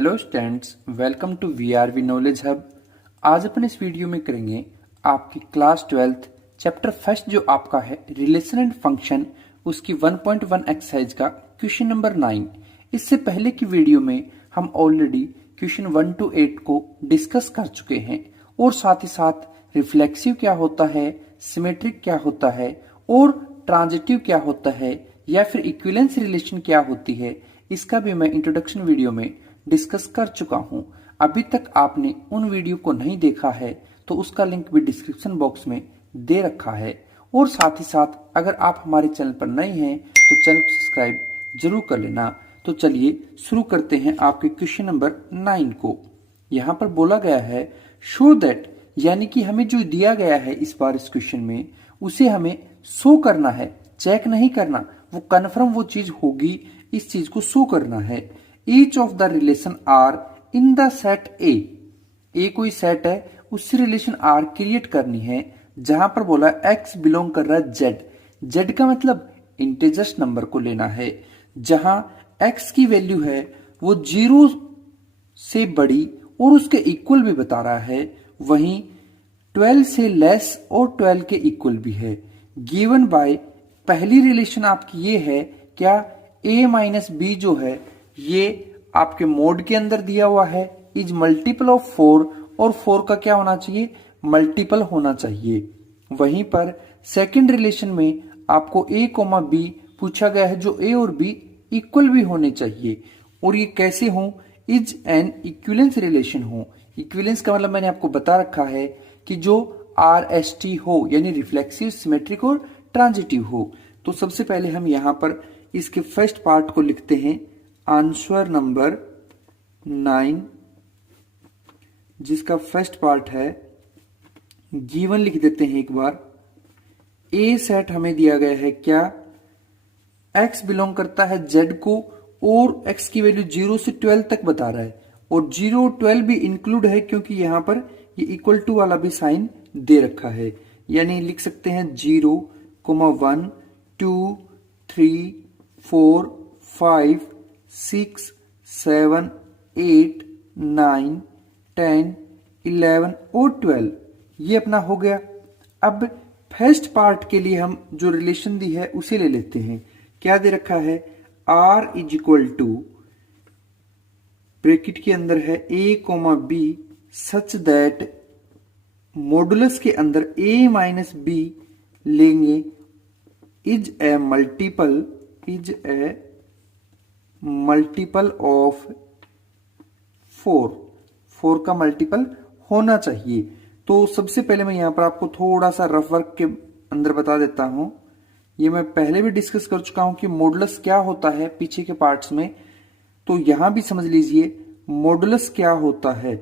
Hello students, welcome to VRV knowledge hub. आज अपन इस वीडियो में करेंगे आपकी क्लास 12th चैप्टर फर्स्ट जो आपका है रिलेशन एंड फंक्शन, उसकी 1.1 एक्सरसाइज का क्वेश्चन नंबर 9। इससे पहले की वीडियो में हम ऑलरेडी क्वेश्चन 1 to 8 को डिस्कस कर चुके हैं और साथ ही साथ रिफ्लेक्सिव क्या होता है, सिमेट्रिक क्या होता है और ट्रांजिटिव क्या होता है या फिर इक्विवेलेंस रिलेशन क्या होती है, इसका भी मैं इंट्रोडक्शन वीडियो में डिस्कस कर चुका हूं। अभी तक आपने उन वीडियो को नहीं देखा है तो उसका लिंक भी डिस्क्रिप्शन बॉक्स में दे रखा है। और साथ ही साथ अगर आप हमारे चैनल पर नए हैं तो चैनल को सब्सक्राइब जरूर कर लेना। तो चलिए शुरू करते हैं आपके क्वेश्चन नंबर 9 को। यहाँ पर बोला गया है शो दैट, यानी कि हमें जो दिया गया है इस बार इस क्वेश्चन में उसे हमें शो करना है, चेक नहीं करना, वो कन्फर्म वो चीज होगी, इस चीज को शो करना है। Each of the relation are in the set A कोई सेट है, उससे रिलेशन आर क्रिएट करनी है जहां पर बोला एक्स बिलोंग कर रहा है जेड। जेड का मतलब इंटीजर्स नंबर को लेना है, जहां एक्स की वैल्यू है वो 0 से बड़ी और उसके इक्वल भी बता रहा है, वहीं 12 से लेस और 12 के इक्वल भी है। गिवन बाय, पहली रिलेशन आपकी ये है क्या, a माइनस बी जो है ये आपके मोड के अंदर दिया हुआ है, इज मल्टीपल ऑफ 4 और 4 का क्या होना चाहिए, मल्टीपल होना चाहिए। वहीं पर सेकंड रिलेशन में आपको a कोमा बी पूछा गया है जो a और b इक्वल भी होने चाहिए और ये कैसे हो, इज एन इक्विवेलेंस रिलेशन हो। इक्विवेलेंस का मतलब मैंने आपको बता रखा है कि जो RST हो, यानी रिफ्लेक्सिव, सिमेट्रिक और ट्रांजिटिव हो। तो सबसे पहले हम यहां पर इसके फर्स्ट पार्ट को लिखते हैं, आंसर नंबर 9 जिसका फर्स्ट पार्ट है गिवन लिख देते हैं एक बार। ए सेट हमें दिया गया है क्या, एक्स बिलोंग करता है जेड को और एक्स की वैल्यू 0 से 12 तक बता रहा है और 0 और 12 भी इंक्लूड है क्योंकि यहां पर ये इक्वल टू वाला भी साइन दे रखा है, यानी लिख सकते हैं 0, 1, 2, 3, 4, 5, 6, 7, 8, 9, 10, 11 और 12 ये अपना हो गया। अब फर्स्ट पार्ट के लिए हम जो रिलेशन दी है उसे ले लेते हैं। क्या दे रखा है, R is equal to bracket के अंदर है a comma B such that modulus के अंदर a माइनस बी लेंगे इज ए मल्टीपल ऑफ 4 का मल्टीपल होना चाहिए। तो सबसे पहले मैं यहां पर आपको थोड़ा सा रफ वर्क के अंदर बता देता हूं। ये मैं पहले भी डिस्कस कर चुका हूं कि मॉडुलस क्या होता है पीछे के पार्ट्स में, तो यहां भी समझ लीजिए मॉडुलस क्या होता है।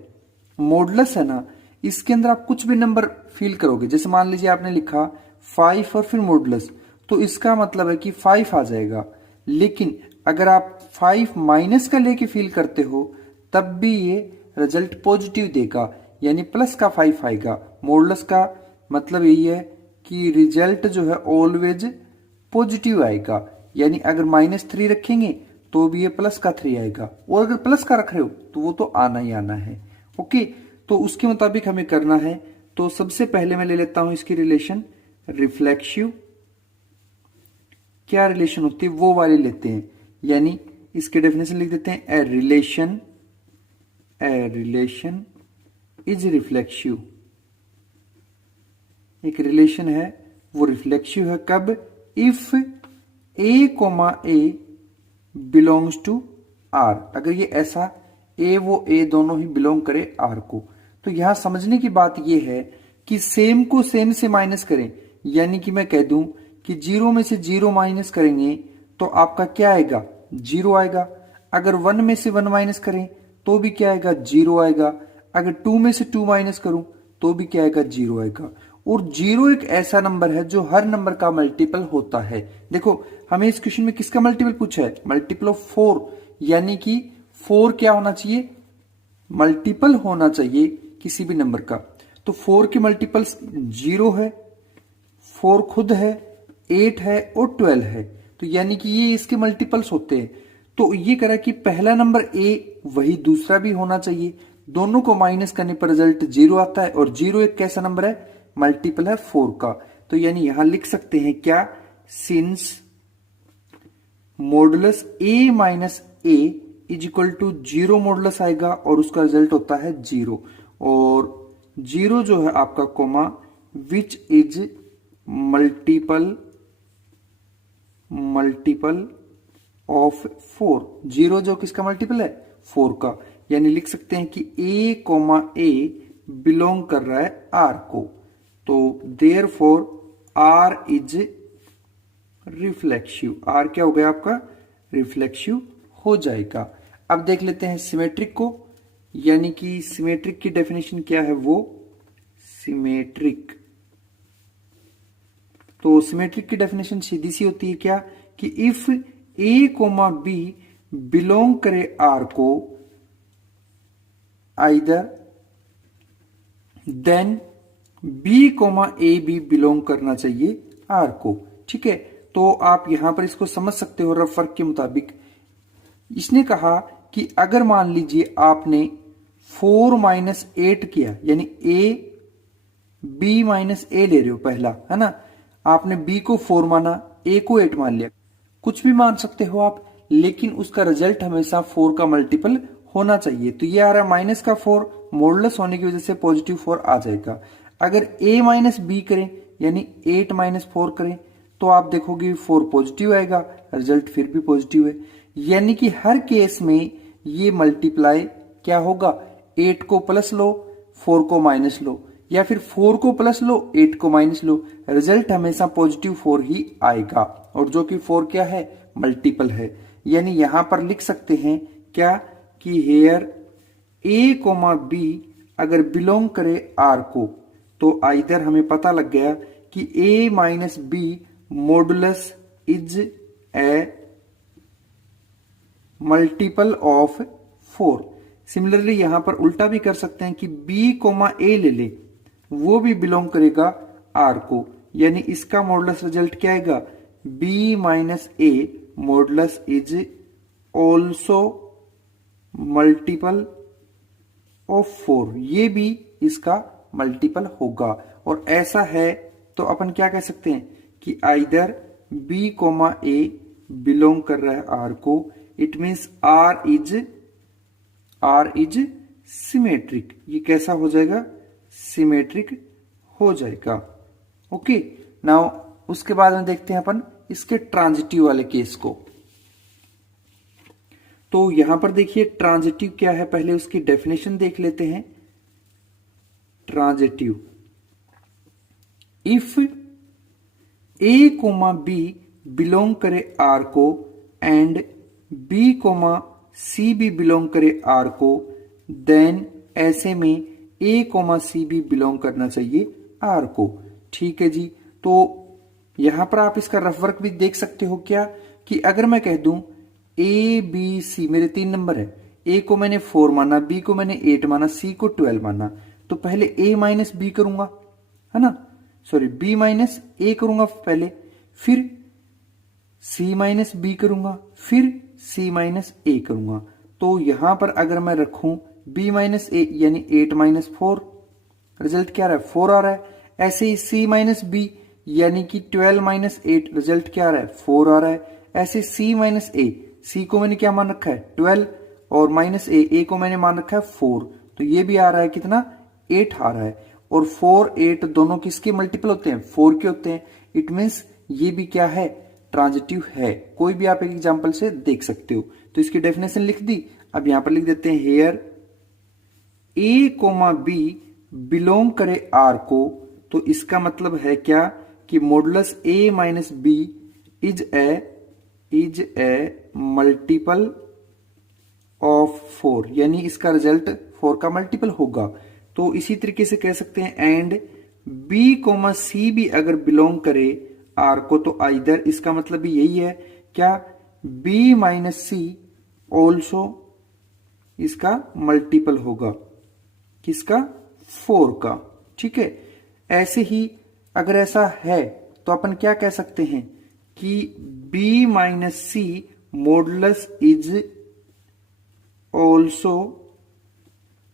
मॉडुलस है ना, इसके अंदर आप कुछ भी नंबर फील करोगे, जैसे मान लीजिए आपने लिखा 5 और फिर मॉडुलस, तो इसका मतलब है कि 5 आ जाएगा। लेकिन अगर आप 5 माइनस का लेके फील करते हो तब भी ये रिजल्ट पॉजिटिव देगा, यानी प्लस का 5 आएगा। मॉडुलस का मतलब यही है कि रिजल्ट जो है ऑलवेज पॉजिटिव आएगा, यानी अगर -3 रखेंगे तो भी ये प्लस का 3 आएगा और अगर प्लस का रख रहे हो तो वो तो आना ही आना है। ओके, तो उसके मुताबिक हमें करना है। तो सबसे पहले मैं ले लेता हूं इसकी रिलेशन रिफ्लेक्सिव, क्या रिलेशन होती है वो वाले लेते हैं, यानी इसके डेफिनेशन लिख देते हैं, ए रिलेशन इज रिफ्लेक्सिव। एक रिलेशन है वो रिफ्लेक्सिव है कब, if a comma a belongs to r, अगर ये ऐसा a वो a दोनों ही बिलोंग करे r को। तो यहां समझने की बात ये है कि सेम को सेम से माइनस करें, यानी कि मैं कह दूं कि 0 में से 0 माइनस करेंगे तो आपका क्या आएगा, 0 आएगा। अगर 1 में से 1 माइनस करें तो भी क्या आएगा, 0 आएगा। अगर 2 में से 2 माइनस करूं तो भी क्या आएगा, 0 आएगा। और 0 एक ऐसा नंबर है जो हर नंबर का मल्टीपल होता है। देखो हमें इस क्वेश्चन में किसका मल्टीपल पूछा है, मल्टीपल ऑफ 4, यानी कि 4 क्या होना चाहिए, मल्टीपल होना चाहिए किसी भी नंबर का। तो 4 के मल्टीपल्स 0 है, 4 खुद है, 8 है और 12 है, तो यानी कि ये इसके मल्टीपल्स होते हैं। तो ये करा कि पहला नंबर ए वही दूसरा भी होना चाहिए, दोनों को माइनस करने पर रिजल्ट 0 आता है, और 0 एक कैसा नंबर है, मल्टीपल है 4 का। तो यानी यहां लिख सकते हैं क्या, since modulus A minus A is equal to 0 modulus आएगा और उसका रिजल्ट होता है 0, और 0 जो है आपका comma which is multiple of 4, 0 जो किसका मल्टीपल है, 4 का। यानी लिख सकते हैं कि ए कोमा ए बिलोंग कर रहा है आर को, तो therefore R is reflexive, R क्या हो गया आपका, रिफ्लेक्सिव हो जाएगा। अब देख लेते हैं सिमेट्रिक को, यानी कि सिमेट्रिक की डेफिनेशन क्या है, वो सिमेट्रिक, तो सिमेट्रिक की डेफिनेशन सीधी सी होती है क्या, कि if A comma B belong करे आर को either, then B comma A भी बिलोंग करना चाहिए आर को। ठीक है, तो आप यहां पर इसको समझ सकते हो रफ वर्क के मुताबिक। इसने कहा कि अगर मान लीजिए आपने 4 माइनस 8 किया, यानी ए बी माइनस ए ले रहे हो पहला, है ना, आपने बी को 4 माना, ए को 8 मान लिया, कुछ भी मान सकते हो आप, लेकिन उसका रिजल्ट हमेशा 4 का मल्टीपल होना चाहिए। तो ये आ रहा है माइनस का 4, मॉडुलस होने की वजह से पॉजिटिव 4 आ जाएगा। अगर a माइनस बी करें, यानी 8 माइनस 4 करें, तो आप देखोगे 4 पॉजिटिव आएगा, रिजल्ट फिर भी पॉजिटिव है। यानी कि हर केस में ये मल्टीप्लाई क्या होगा, 8 को प्लस लो 4 को माइनस लो, या फिर 4 को प्लस लो 8 को माइनस लो, रिजल्ट हमेशा पॉजिटिव 4 ही आएगा, और जो कि 4 क्या है, मल्टीपल है। यानी यहां पर लिख सकते हैं क्या, कि हेयर ए कोमा बी अगर बिलोंग करे आर को, तो आइदर हमें पता लग गया कि A minus B modulus is a multiple of 4। Similarly यहां पर उल्टा भी कर सकते हैं कि बी कोमा ए ले ले, वो भी बिलोंग करेगा आर को, यानी इसका मॉडुलस रिजल्ट क्या आएगा, B minus A modulus is also multiple of 4, ये भी इसका मल्टीपल होगा। और ऐसा है तो अपन क्या कह सकते हैं कि either B comma A belong कर रहा है आर को, it means R is symmetric, ये कैसा हो जाएगा, सिमेट्रिक हो जाएगा। ओके, नाउ उसके बाद में देखते हैं अपन इसके ट्रांजिटिव वाले केस को। तो यहां पर देखिए ट्रांजिटिव क्या है, पहले उसकी डेफिनेशन देख लेते हैं। Transitive, if A comma B belong करे आर को एंड बी कोमा सी भी बिलोंग करे आर को, देन ऐसे में ए कोमा सी भी बिलोंग करना चाहिए आर को। ठीक है जी, तो यहां पर आप इसका रफ वर्क भी देख सकते हो क्या, कि अगर मैं कह दूं ए बी सी मेरे 3 नंबर है, ए को मैंने 4 माना, बी को मैंने 8 माना, सी को 12 माना, तो पहले ए माइनस बी करूंगा, है ना, सॉरी बी माइनस ए करूंगा पहले, फिर सी माइनस बी करूंगा, फिर सी माइनस ए करूंगा। तो यहां पर अगर मैं रखूं बी माइनस ए यानी 8 माइनस 4, रिजल्ट क्या आ रहा है, 4 आ रहा है। ऐसे ही सी माइनस बी यानी कि 12 माइनस 8, रिजल्ट क्या आ रहा है, 4 आ रहा है। ऐसे सी माइनस ए, सी को मैंने क्या मान रखा है 12, और माइनस ए को मैंने मान रखा है 4, तो ये भी आ रहा है कितना, 8 आ रहा है। और 4 8 दोनों किसके मल्टीपल होते हैं, 4 के होते हैं। इट मीन्स ये भी क्या है, ट्रांजिटिव है। कोई भी आप एक एग्जांपल से देख सकते हो। तो इसकी डेफिनेशन लिख दी, अब यहां पर लिख देते हैं here A comma B belong करे आर को, तो इसका मतलब है क्या, कि modulus A minus B is a multiple of 4, यानी इसका रिजल्ट 4 का मल्टीपल होगा। तो इसी तरीके से कह सकते हैं एंड बी कोमा सी भी अगर बिलोंग करे आर को, तो आइदर, इसका मतलब भी यही है क्या, बी माइनस सी ऑल्सो इसका मल्टीपल होगा, किसका, 4 का। ठीक है, ऐसे ही अगर ऐसा है तो अपन क्या कह सकते हैं कि b minus C modulus is also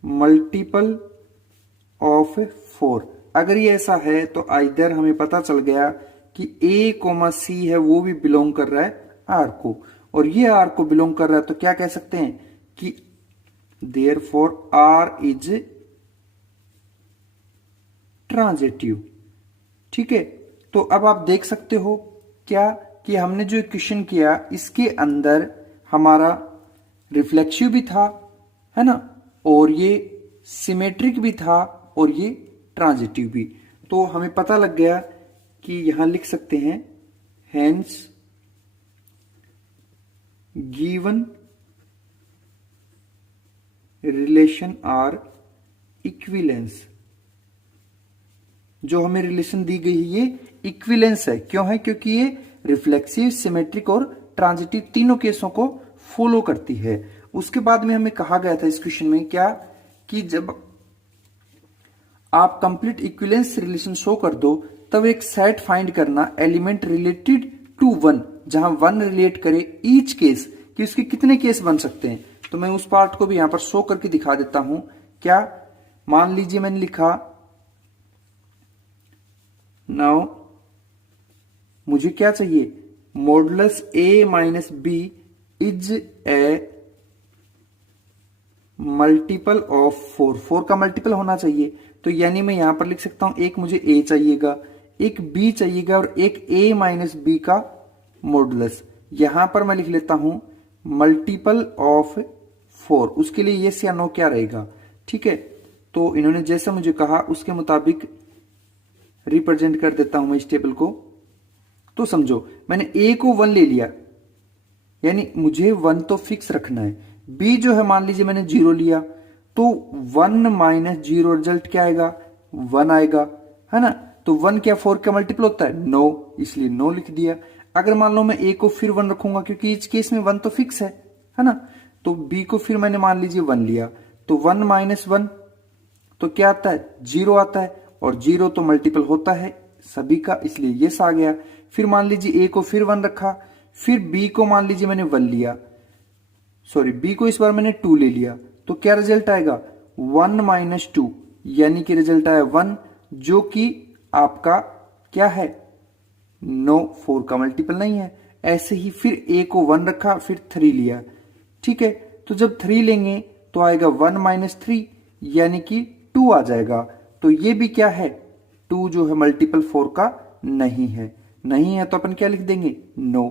multiple of 4। अगर ये ऐसा है तो आइदर हमें पता चल गया कि A, C है वो भी बिलोंग कर रहा है R को, और ये R को बिलोंग कर रहा है, तो क्या कह सकते हैं कि देयरफॉर R इज ट्रांजिटिव। ठीक है, तो अब आप देख सकते हो क्या कि हमने जो इक्वेशन किया इसके अंदर हमारा रिफ्लेक्सिव भी था, है ना, और ये सिमेट्रिक भी था, और ये ट्रांजिटिव भी। तो हमें पता लग गया कि यहां लिख सकते हैं hence given relation R equivalence. जो हमें रिलेशन दी गई है ये इक्विलेंस है। क्यों है? क्योंकि ये रिफ्लेक्सिव, सिमेट्रिक और ट्रांजिटिव तीनों केसों को फॉलो करती है। उसके बाद में हमें कहा गया था इस क्वेश्चन में क्या कि जब आप कंप्लीट इक्विलेंस रिलेशन शो कर दो तब एक सेट फाइंड करना एलिमेंट रिलेटेड टू वन, जहां वन रिलेट करे ईच केस, कि उसके कितने केस बन सकते हैं। तो मैं उस पार्ट को भी यहां पर शो करके दिखा देता हूं। क्या, मान लीजिए मैंने लिखा नाउ मुझे क्या चाहिए, modulus A minus B is a multiple of 4। 4 का मल्टीपल होना चाहिए, तो यानी मैं यहां पर लिख सकता हूं एक मुझे A चाहिएगा, एक B चाहिएगा, और एक A माइनस बी का मॉडुलस। यहां पर मैं लिख लेता हूं मल्टीपल ऑफ 4। उसके लिए यस या नो क्या रहेगा। ठीक है, तो इन्होंने जैसा मुझे कहा उसके मुताबिक रिप्रेजेंट कर देता हूं मैं इस टेबल को। तो समझो मैंने A को 1 ले लिया, यानी मुझे 1 तो फिक्स रखना है। B जो है मान लीजिए मैंने 0 लिया, तो 1 माइनस 0 रिजल्ट क्या आएगा, 1 आएगा, है ना। तो 1 क्या 4 का मल्टीपल होता है, नो, इसलिए नो लिख दिया। अगर मान लो मैं A को फिर 1 रखूंगा, क्योंकि इस केस में 1 तो फिक्स है ना, तो B को फिर मैंने मान लीजिए 1 लिया, तो 1 माइनस 1 तो क्या आता है, 0 आता है, और 0 तो मल्टीपल होता है सभी का, इसलिए यस आ गया। फिर मान लीजिए A को फिर 1 रखा, फिर B को मान लीजिए मैंने 1 लिया, सॉरी B को इस बार मैंने 2 ले लिया, तो क्या रिजल्ट आएगा, 1 माइनस 2, यानी कि रिजल्ट आया 1, जो कि आपका क्या है, नो, 4 का मल्टीपल नहीं है। ऐसे ही फिर A को 1 रखा, फिर 3 लिया। ठीक है, तो जब 3 लेंगे तो आएगा 1 माइनस 3, यानी कि 2 आ जाएगा। तो ये भी क्या है, 2 जो है मल्टीपल 4 का नहीं है। नहीं है तो अपन क्या लिख देंगे, नो।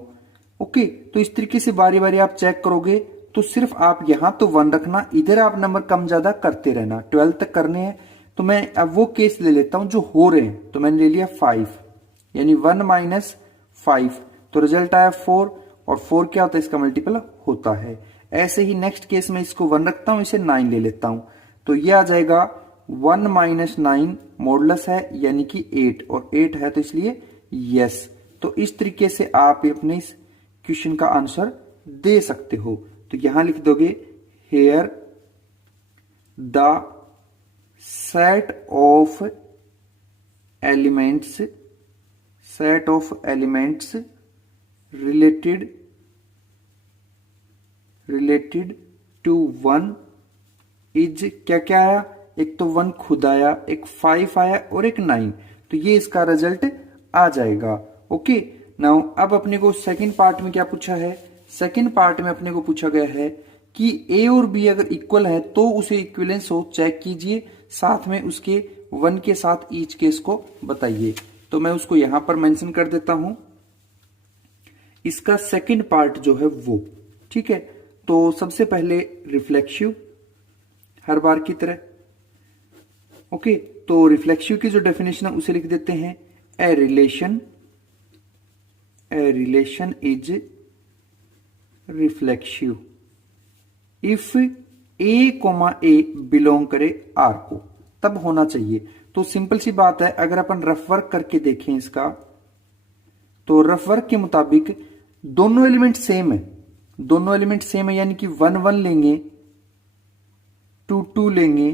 ओके, तो इस तरीके से बारी बारी आप चेक करोगे, तो सिर्फ आप यहां तो 1 रखना, इधर आप नंबर कम ज्यादा करते रहना। 12 तक करने हैं, तो मैं अब वो केस ले लेता हूं जो हो रहे हैं। तो मैंने ले लिया 5, यानी 1 माइनस 5, तो रिजल्ट आया 4, और 4 क्या होता है, इसका मल्टीपल होता है। ऐसे ही नेक्स्ट केस में इसको 1 रखता हूं, इसे 9 ले लेता हूं, तो ये आ जाएगा 1 माइनस 9 मॉडुलस है, यानी कि 8, और 8 है तो इसलिए यस। तो इस तरीके से आप अपने इस क्वेश्चन का आंसर दे सकते हो। तो यहां लिख दोगे here the set of elements related to 1 इज क्या क्या आया, एक तो 1 खुद आया, एक 5 आया, और एक 9, तो ये इसका रिजल्ट आ जाएगा। ओके, नाउ अब अपने को सेकंड पार्ट में क्या पूछा है, सेकंड पार्ट में अपने को पूछा गया है कि A और B अगर इक्वल है तो उसे इक्विवेलेंस हो चेक कीजिए, साथ में उसके 1 के साथ ईच केस को बताइए। तो मैं उसको यहां पर मेंशन कर देता हूं, इसका सेकंड पार्ट जो है वो। ठीक है, तो सबसे पहले रिफ्लेक्सिव, हर बार की तरह। ओके, तो रिफ्लेक्सिव की जो डेफिनेशन है उसे लिख देते हैं, ए relation is reflexive if A, belong करे R को, तब होना चाहिए। तो सिंपल सी बात है, अगर अपन रफ वर्क करके देखें इसका, तो रफ वर्क के मुताबिक दोनों एलिमेंट सेम है, यानी कि 1 1 लेंगे, 2 2 लेंगे,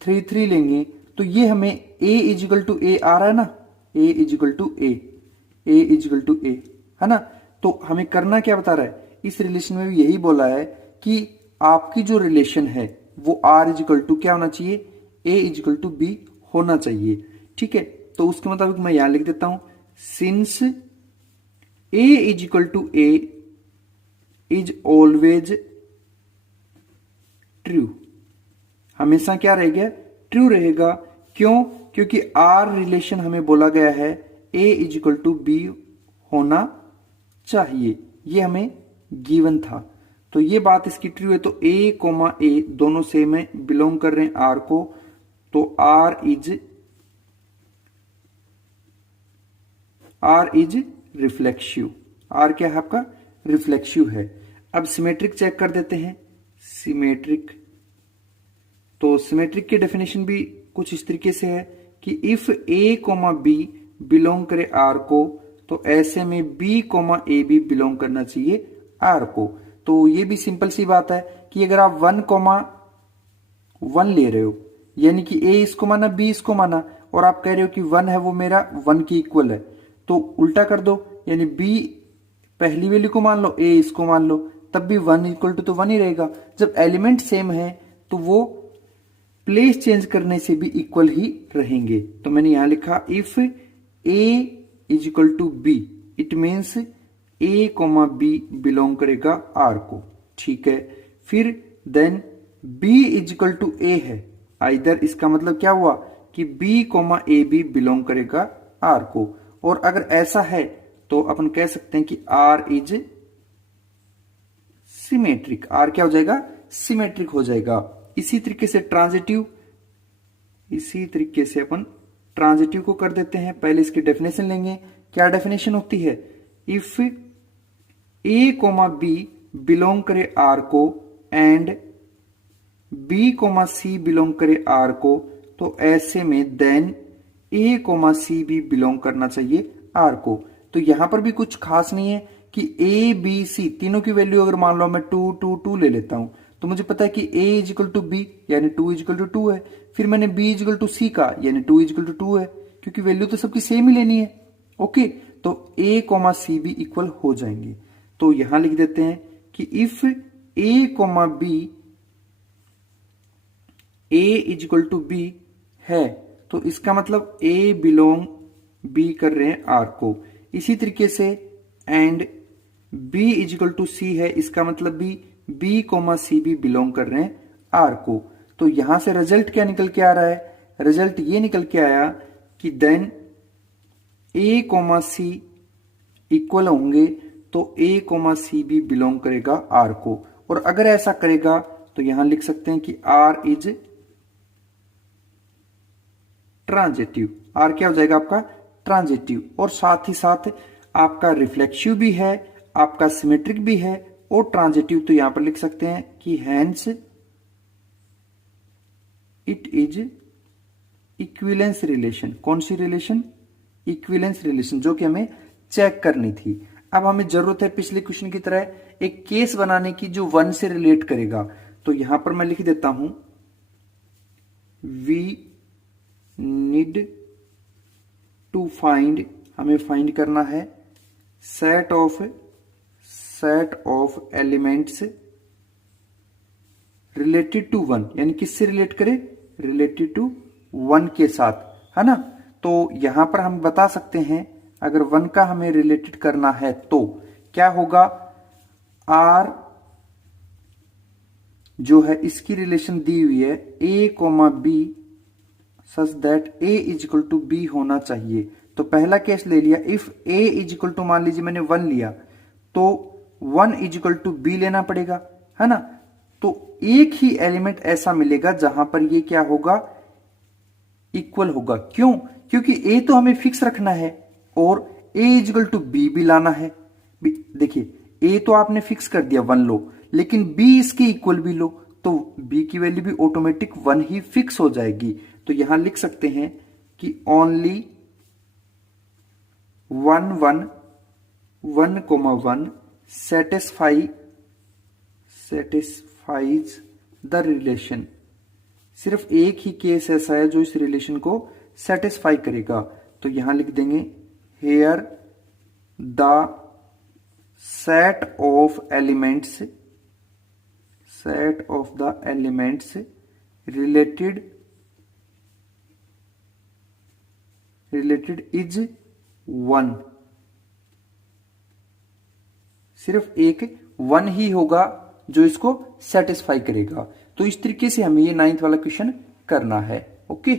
3 3 लेंगे, तो ये हमें A इजिकल टू A आ रहा है ना, A इजिकल टू A है ना। तो हमें करना क्या बता रहा है, इस रिलेशन में भी यही बोला है कि आपकी जो रिलेशन है वो आर इजिकल टू क्या होना चाहिए, ए इजिकल टू बी होना चाहिए। ठीक है, तो उसके मुताबिक मैं यहां लिख देता हूं, since A equal to A is always true. हमेशा क्या रहेगा, ट्रू रहेगा। क्यों, क्योंकि आर रिलेशन हमें बोला गया है ए इजिकल टू बी होना चाहिए, ये हमें गिवन था। तो ये बात इसकी ट्रू है। तो ए कोमा ए दोनों सेम है, बिलोंग कर रहे हैं आर को, तो आर इज रिफ्लेक्सिव। आर क्या है आपका, रिफ्लेक्सिव है। अब सिमेट्रिक चेक कर देते हैं, सिमेट्रिक। तो सिमेट्रिक की डेफिनेशन भी कुछ इस तरीके से है कि if A comma B belong करे आर को, तो ऐसे में बी कोमा ए भी बिलोंग करना चाहिए आर को। तो ये भी सिंपल सी बात है कि अगर आप 1,1 ले रहे हो, यानी कि ए इसको माना बी इसको माना, और आप कह रहे हो कि 1 है वो मेरा 1 की इक्वल है, तो उल्टा कर दो, यानी बी पहली वैल्यू को मान लो, ए इसको मान लो, तब भी 1 इक्वल टू तो 1 ही रहेगा। जब एलिमेंट सेम है तो वो प्लेस चेंज करने से भी इक्वल ही रहेंगे। तो मैंने यहां लिखा if A is equal to B, it means A comma B belong करेगा आर को। ठीक है, फिर then B is equal to A है, आइदर इसका मतलब क्या हुआ कि बी कोमा ए भी बिलोंग करेगा आर को। और अगर ऐसा है तो अपन कह सकते हैं कि आर इज सिमेट्रिक। आर क्या हो जाएगा, सिमेट्रिक हो जाएगा। इसी तरीके से ट्रांजिटिव, इसी तरीके से अपन ट्रांजिटिव को कर देते हैं। पहले इसकी डेफिनेशन लेंगे। क्या डेफिनेशन होती है, if A comma B belong करे आर को and B comma C belong करे आर को, तो ऐसे में देन ए कोमा सी भी बिलोंग करना चाहिए आर को। तो यहां पर भी कुछ खास नहीं है कि ए बी सी तीनों की वैल्यू अगर मान लो मैं 2 2 2 ले लेता हूं, तो मुझे पता है कि a इजिकल टू बी यानी 2 इजिकल टू 2 है। फिर मैंने b इजिकल टू सी का यानी 2 इजिकल टू 2 है, क्योंकि वैल्यू तो सबकी सेम ही लेनी है। ओके, तो a कोमा सी भी इक्वल हो जाएंगे। तो यहां लिख देते हैं कि if a comma B a equal to B है, तो इसका मतलब a बिलोंग b कर रहे हैं r को। इसी तरीके से एंड b इजिकल टू सी है, इसका मतलब भी b कोमा सी भी बिलोंग कर रहे हैं आर को। तो यहां से रिजल्ट क्या निकल के आ रहा है, रिजल्ट ये निकल के आया कि then a comma C equal होंगे, तो a कोमा सी भी बिलोंग करेगा आर को। और अगर ऐसा करेगा तो यहां लिख सकते हैं कि आर इज ट्रांजिटिव। आर क्या हो जाएगा आपका, ट्रांजिटिव। और साथ ही साथ आपका रिफ्लेक्सिव भी है, आपका सिमेट्रिक भी है और ट्रांजिटिव। तो यहां पर लिख सकते हैं कि hence it is equivalence relation. कौन सी रिलेशन, इक्विवेलेंस रिलेशन, जो कि हमें चेक करनी थी। अब हमें जरूरत है पिछले क्वेश्चन की तरह एक केस बनाने की जो 1 से रिलेट करेगा। तो यहां पर मैं लिख देता हूं, वी नीड टू फाइंड, हमें फाइंड करना है set of elements related to 1, यानी किससे रिलेट करें, रिलेटेड टू 1 के साथ, है ना। तो यहां पर हम बता सकते हैं अगर 1 का हमें रिलेटेड करना है तो क्या होगा, आर जो है इसकी रिलेशन दी हुई है a comma B such that a is equal to B होना चाहिए। तो पहला केस ले लिया, if a is equal to, मान लीजिए मैंने 1 लिया, तो 1 इज इक्वल टू बी लेना पड़ेगा, है ना। तो एक ही एलिमेंट ऐसा मिलेगा जहां पर ये क्या होगा, इक्वल होगा। क्यों, क्योंकि a तो हमें फिक्स रखना है और a is equal to B भी लाना है। देखिए a तो आपने फिक्स कर दिया 1 लो, लेकिन b इसके इक्वल भी लो, तो b की वैल्यू भी ऑटोमेटिक 1 ही फिक्स हो जाएगी। तो यहां लिख सकते हैं कि only 1 1 1 comma 1 satisfies the relation. सिर्फ एक ही केस ऐसा है जो इस रिलेशन को सेटिस्फाई करेगा। तो यहां लिख देंगे here the set of the elements related is 1। सिर्फ एक 1 ही होगा जो इसको सेटिस्फाई करेगा। तो इस तरीके से हमें ये 9th वाला क्वेश्चन करना है। ओके।